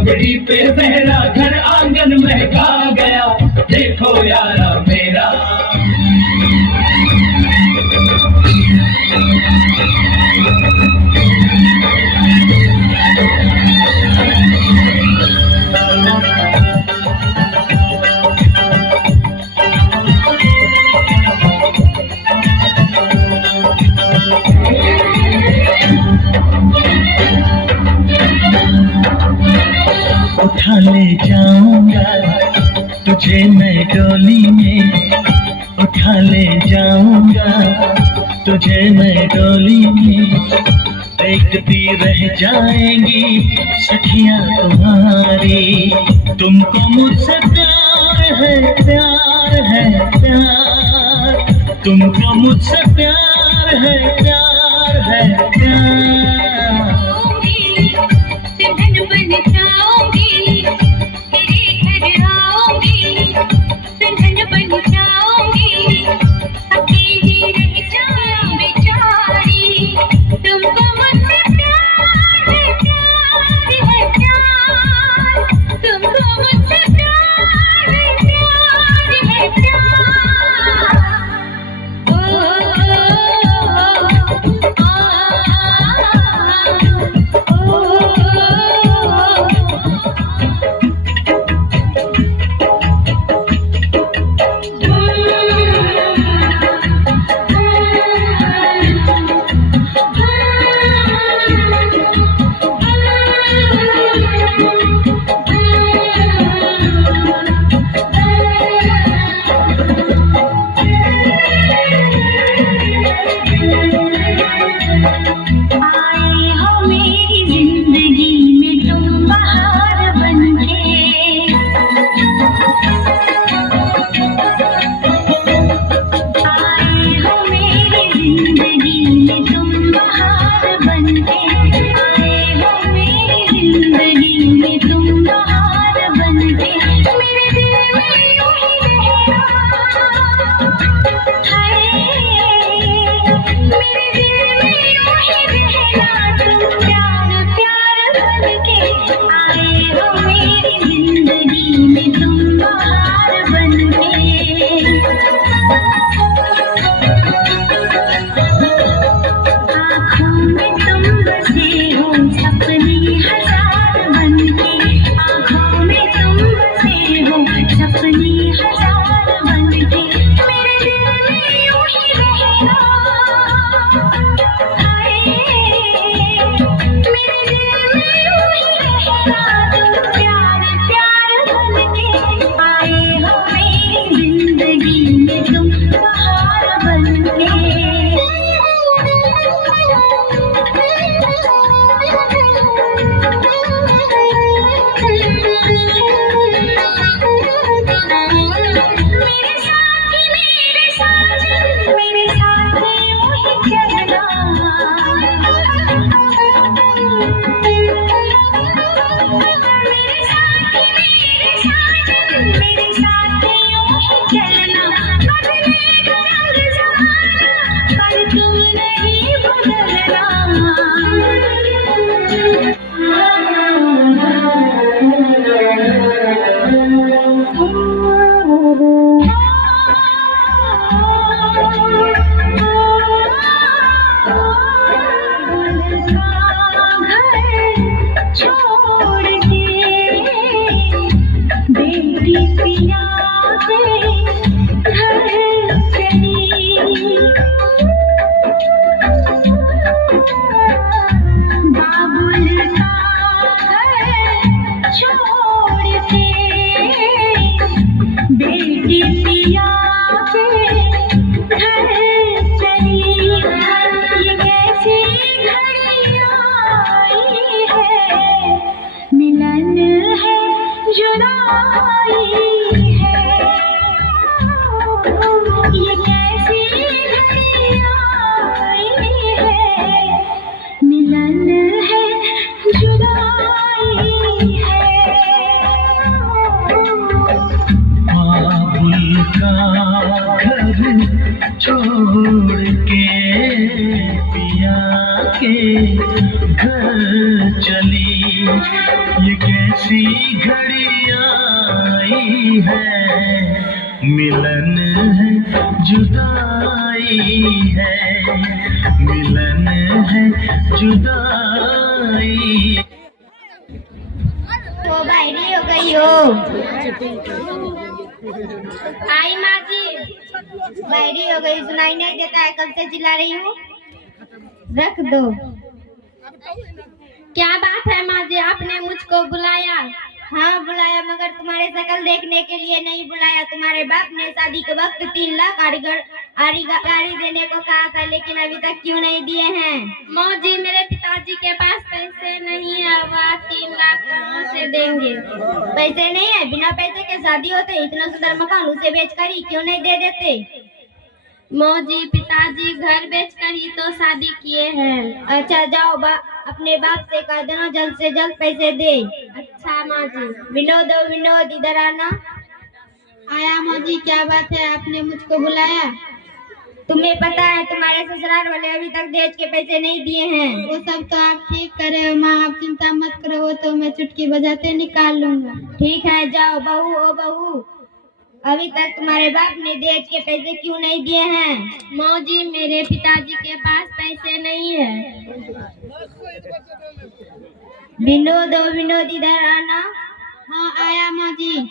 बावड़ी पे बहरा घर आंगन महका गया, देखो यारा मेरा। उठा ले जाऊंगा तुझे मैं डोली में, उठा ले जाऊंगा तुझे मैं डोली में। देखती रह जाएंगी सखियां तुम्हारी, तुमको मुझसे प्यार है, प्यार है, प्यार। तुमको मुझसे प्यार है, प्यार है, प्यार। का है, मिलन है जुदाई है, मिलन है जुदाई। वो बाहरी हो गई हो। आई माँ जी, बाहरी हो गई, सुनाई नहीं देता है, कब से चिल्ला रही हूँ। रख दो। क्या बात है माँ जी, आपने मुझको बुलाया? हाँ बुलाया, मगर तुम्हारे शकल देखने के लिए नहीं बुलाया। तुम्हारे बाप ने शादी के वक्त 3 लाख गाड़ी देने को कहा था, लेकिन अभी तक क्यों नहीं दिए हैं? माँ जी, मेरे पिताजी के पास पैसे नहीं है, वह 3 लाख कहाँ से देंगे? पैसे नहीं है? बिना पैसे के शादी होते? इतना सुंदर मकान उसे बेचकर ही क्यों नहीं दे देते? माँ जी, पिताजी घर बेचकर ही तो शादी किए हैं। अच्छा जाओ, अपने बाप से कह देना जल्द से जल्द पैसे दे। अच्छा माँ जी। विनोद विनोद, इधर आना। आया माँ जी, क्या बात है, आपने मुझको बुलाया? तुम्हें पता है तुम्हारे ससुराल वाले अभी तक दहेज के पैसे नहीं दिए हैं। वो सब तो आप ठीक करे माँ, आप चिंता मत करो, वो तो मैं चुटकी बजाते निकाल लूंगा। ठीक है, जाओ। बहू ओ बहू, अभी तक तुम्हारे बाप ने दहेज के पैसे क्यों नहीं दिए हैं? माँ जी, मेरे पिताजी के पास पैसे नहीं है। विनोद विनोद, इधर आना। हाँ आया माँ जी।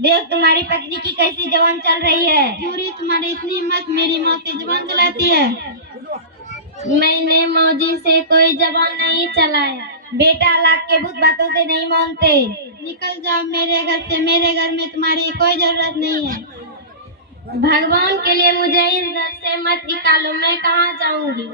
देख तुम्हारी पत्नी की कैसी जवान चल रही है। पूरी तुम्हारी इतनी हिम्मत, मेरी माँ की जवान चलाती है। मैंने माँ जी से कोई जवान नहीं चलाया। बेटा लाख के भूत बातों से नहीं मानते। निकल जाओ मेरे घर से, मेरे घर में तुम्हारी कोई जरूरत नहीं है। भगवान के लिए मुझे इस घर से मत निकालो, मैं कहाँ जाऊंगी?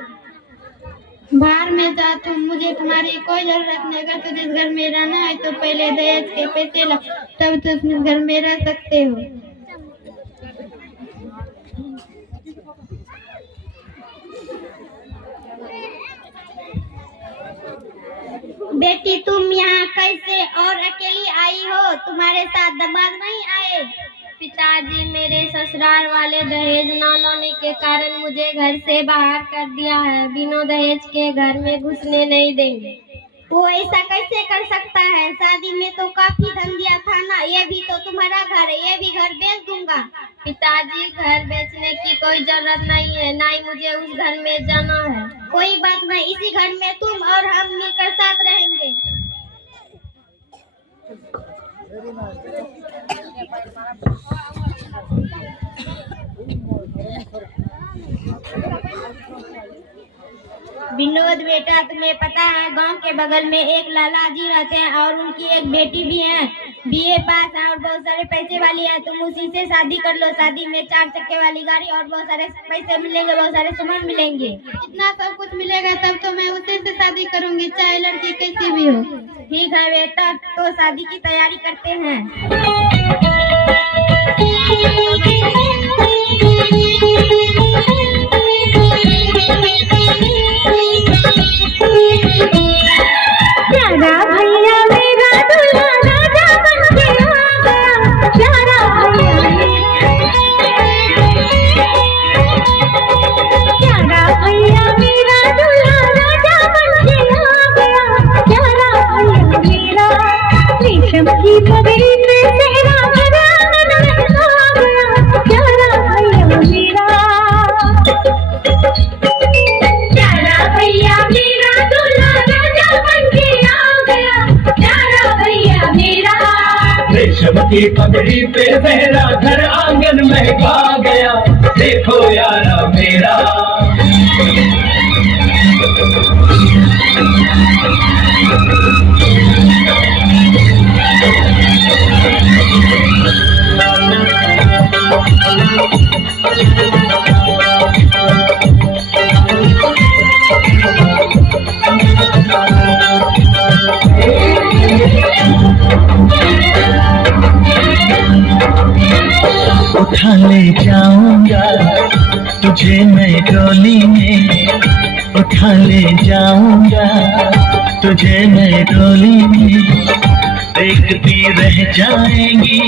बाहर में जा तुम, मुझे तुम्हारी कोई जरूरत नहीं। अगर तुझे इस घर में रहना है तो पहले दहेज के पैसे ला, तब तुम इस घर में रह सकते हो। बेटी तुम यहाँ कैसे और अकेली आई हो? तुम्हारे साथ दामाद नहीं आए? पिताजी, मेरे ससुराल वाले दहेज न लाने के कारण मुझे घर से बाहर कर दिया है। बिना दहेज के घर में घुसने नहीं देंगे। वो ऐसा कैसे कर सकता है? शादी में तो काफी धन दिया था ना। ये भी तो तुम्हारा घर है, ये भी घर बेच दूंगा। पिताजी, घर बेचने की कोई जरूरत नहीं है, ना ही मुझे उस घर में जाना है। कोई बात नहीं, इसी घर में तुम और हम मिलकर साथ रहेंगे। विनोद बेटा, तुम्हें पता है गांव के बगल में एक लाला जी रहते हैं और उनकी एक बेटी भी है, बीए पास है और बहुत सारे पैसे वाली है। तुम उसी से शादी कर लो। शादी में 4 चक्के वाली गाड़ी और बहुत सारे पैसे मिलेंगे, बहुत सारे सामान मिलेंगे। इतना सब कुछ मिलेगा तब तो मैं उसी से शादी करूंगी, चाहे लड़की कैसी भी हो। ठीक है बेटा, तो शादी की तैयारी करते हैं। प्यारा भैया मेरा दूल्हा राजा बन के आ गया। प्यारा भैया मेरा दूल्हा राजा बन के आ गया। प्यारा भैया मेरा रेशम की पगड़ी में तेरा भरा मन आ गया। प्यारा भैया मेरा, प्यारा भैया मेरा दूल्हा राजा बन के आ गया। प्यारा भैया मेरा, रेशम की पगड़ी पे मेरा घर आंगन महका गया। देखो यारा मेरा, उठा ले जाऊंगा तुझे मैं डोली में, उठा ले जाऊंगा तुझे मैं डोली में। देखती रह जाएंगी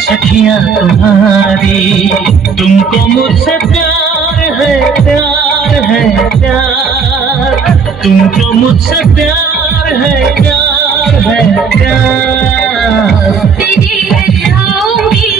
सखियां तुम्हारी, तुमको मुझसे प्यार है, प्यार है प्यार। तुमको मुझसे प्यार है, प्यार है प्यार। तेरी रह जाऊंगी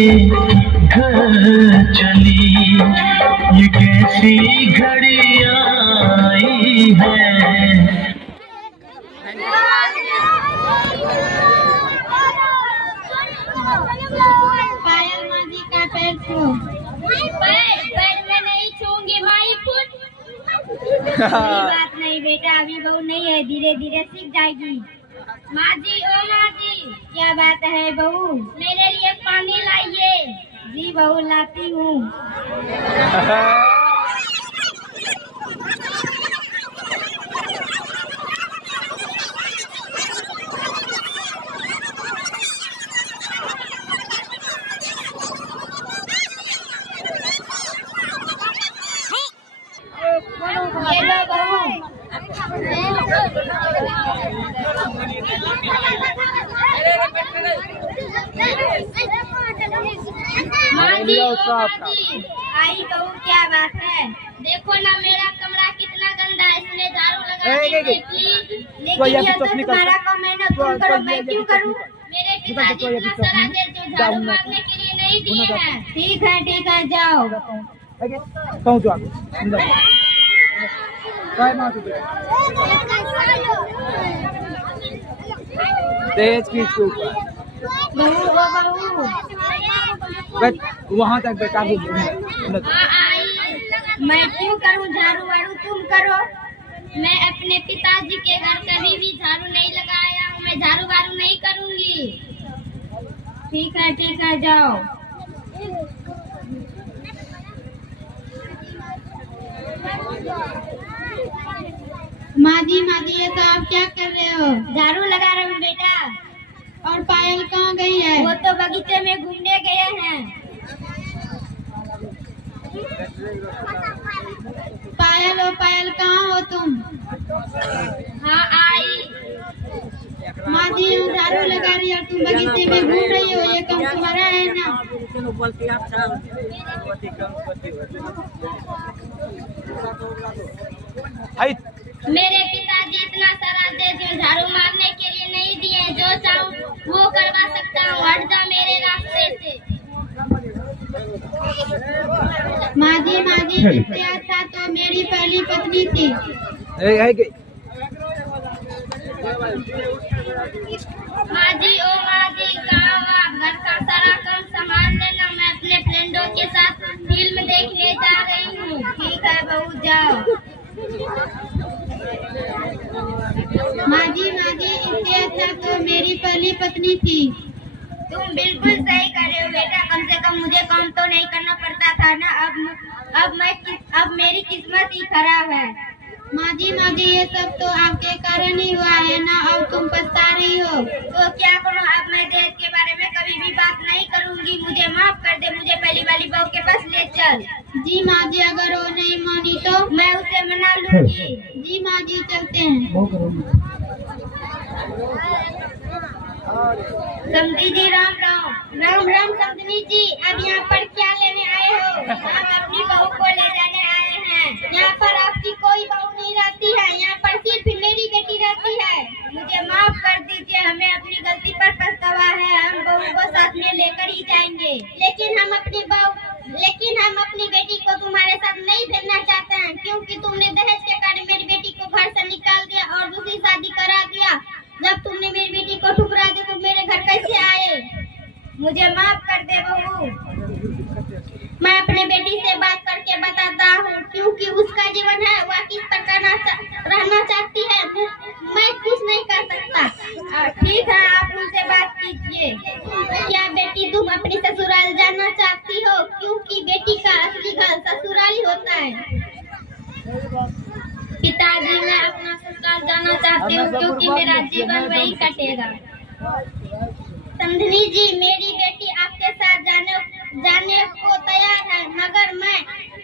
घर चली, ये कैसी घड़ी आई है। पायल माजी का पैर छू। पैर में नहीं छूंगी माई फुट। बात नहीं बेटा, अभी बहू नहीं है, धीरे धीरे सीख जाएगी। माजी ओ माजी, क्या बात है बहू? मेरे लिए पानी लाइए। जी बहू लाती हूँ। ये लो बहू। माजी ओ माजी, आई बहू क्या बात है? देखो ना मेरा कमरा कितना गंदा है, इसमें झाड़ू लगा दीजिए प्लीज। लेकिन यह तो तुम्हारा काम है ना, तुम करो, मैं क्यों करूँ? मेरे पिताजी इतना सारा दे जो झाड़ू मारने के लिए नहीं दिए हैं। ठीक है जाओ। तेज की चूक बहू ओ बहू। वहाँ तक बेटा भी मैं क्यों करूं झाड़ू वाड़ू, तुम करो। मैं अपने पिताजी के घर कभी भी झाड़ू नहीं लगाया हूँ, मैं झाड़ू वाड़ू नहीं करूंगी। ठीक है जाओ। माजी ये तो आप क्या कर रहे हो? झाड़ू लगा रहा हूँ बेटा। और पायल कहाँ गई है? वो तो बगीचे में घूमने गए हैं। पायल कहाँ हो तुम? हाँ आई। माजी झाड़ू लगा रही हो, तुम बगीचे में घूम रही हो, ये काम तुम्हारा है ना? मेरे पिताजी इतना सारा दे जो झाड़ू मारने के लिए नहीं दिए, जो चाहूँ वो करवा सकता हूँ, हट जा मेरे रास्ते से। माजी जिससे अच्छा तो मेरी पहली पत्नी थी। माजी ओ माजी, कहाँ हो आप? घर का सारा काम संभाल लेना, मैं अपने फ्रेंडों के साथ फिल्म देखने जा रही हूँ। ठीक है बहू जाओ। माजी इससे अच्छा तो मेरी पहली पत्नी थी। तुम बिल्कुल सही कर रहे हो बेटा, कम से कम मुझे काम तो नहीं करना पड़ता था ना। अब मेरी किस्मत ही खराब है। माजी ये सब तो आपके कारण ही हुआ है ना, अब तुम पछता रही हो। तो क्या करूं, अब मैं दहेज के बारे में कभी भी बात नहीं करूंगी, मुझे माफ कर दे, मुझे पहली वाली बहू के पास ले चल। जी माजी, अगर वो नहीं मानी तो मैं उसे मना लूंगी। जी माजी चलते हैं। समधी जी राम समधी जी, अब यहाँ पर क्या लेने आए हो? हम अपनी बहू को ले जाने आए हैं। यहाँ पर आपकी कोई बहू नहीं रहती है, यहाँ पर सिर्फ मेरी बेटी रहती है। मुझे माफ कर दीजिए, हमें अपनी गलती पर पछतावा है, हम बहू को साथ में लेकर ही जाएंगे। लेकिन हम अपनी बेटी को तुम्हारे साथ नहीं भेजना चाहते हैं, क्योंकि तुमने दहेज के कारण मेरी बेटी को घर से निकाल दिया और दूसरी शादी करा दिया। जब तुमने मेरी बेटी को ठुकरा दिया तो मेरे घर कैसे आए? मुझे माफ कर दे बहू। मैं अपने बेटी से बात करके बताता हूँ, क्योंकि उसका जीवन है, वह किस प्रकार रहना चाहती है, मैं कुछ नहीं कर सकता। ठीक है, आप उनसे बात कीजिए। क्या बेटी तुम अपनी ससुराल जाना चाहती हो? क्योंकि बेटी का असली घर ससुराल ही होता है। पिताजी, मैं अपना ससुराल जाना चाहती हूँ, क्योंकि मेरा जीवन वही कटेगा। समधी जी, मेरी बेटी आपके साथ जाने को तैयार है, मगर मैं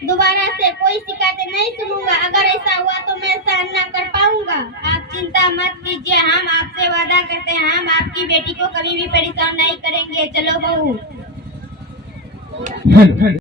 दोबारा से कोई शिकायत नहीं सुनूंगा। अगर ऐसा हुआ तो मैं सहन न कर पाऊंगा। आप चिंता मत कीजिए, हम आपसे वादा करते हैं, हम आपकी बेटी को कभी भी परेशान नहीं करेंगे। चलो बहू।